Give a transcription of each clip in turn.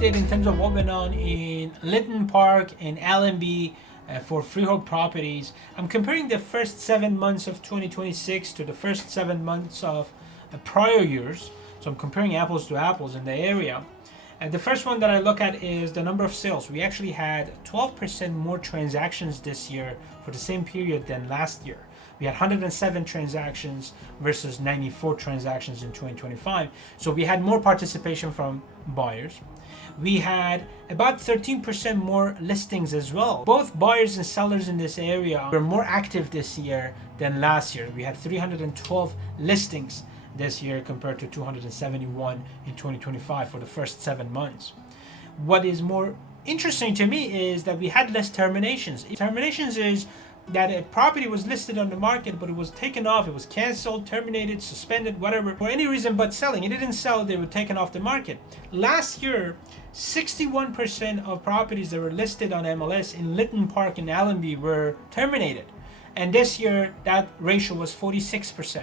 update in terms of what went on in Lytton Park and Allenby for freehold properties. I'm comparing the first 7 months of 2026 to the first 7 months of prior years. So I'm comparing apples to apples in the area. And the first one that I look at is the number of sales. We actually had 12% more transactions this year for the same period than last year. We had 107 transactions versus 94 transactions in 2025. So we had more participation from buyers. We had about 13% more listings as well. Both buyers and sellers in this area were more active this year than last year. We had 312 listings this year compared to 271 in 2025 for the first 7 months. What is more interesting to me is that we had less terminations. Terminations is that a property was listed on the market, but it was taken off, it was canceled, terminated, suspended, whatever, for any reason but selling. It didn't sell, they were taken off the market. Last year, 61% of properties that were listed on MLS in Lytton Park and Allenby were terminated. And this year, that ratio was 46%.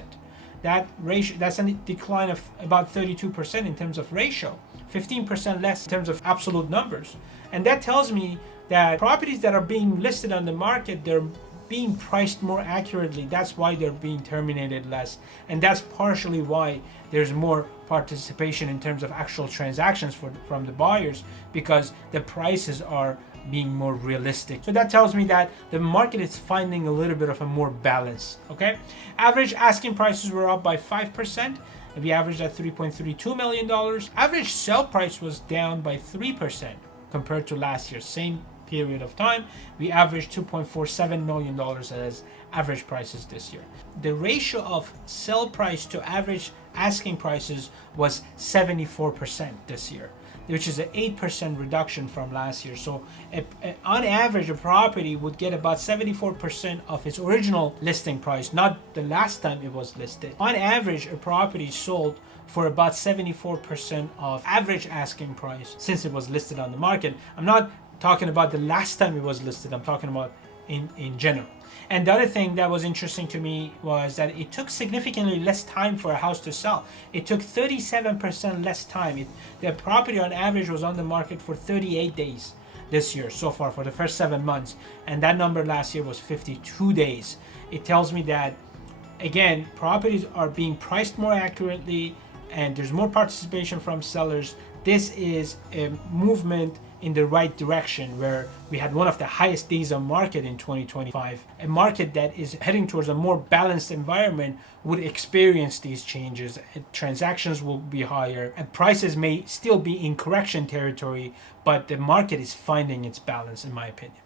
That's a decline of about 32% in terms of ratio, 15% less in terms of absolute numbers. And that tells me that properties that are being listed on the market, they're being priced more accurately. That's why they're being terminated less. And that's partially why there's more participation in terms of actual transactions from the buyers, because the prices are being more realistic. So that tells me that the market is finding a little bit of a more balance. Okay, average asking prices were up by 5%. We averaged at $3.32 million. Average sale price was down by 3% compared to last year, same period of time. We averaged $2.47 million as average prices this year. The ratio of sell price to average asking prices was 74% this year, which is an 8% reduction from last year. So on average, a property would get about 74% of its original listing price, not the last time it was listed. On average, a property sold for about 74% of average asking price since it was listed on the market. I'm not talking about the last time it was listed, I'm talking about in general. And the other thing that was interesting to me was that it took significantly less time for a house to sell. It took 37% less time. The property on average was on the market for 38 days this year so far for the first 7 months. And that number last year was 52 days. It tells me that, again, properties are being priced more accurately and there's more participation from sellers. This is a movement in the right direction, where we had one of the highest days on market in 2025. A market that is heading towards a more balanced environment would experience these changes. Transactions will be higher and prices may still be in correction territory, but the market is finding its balance, in my opinion.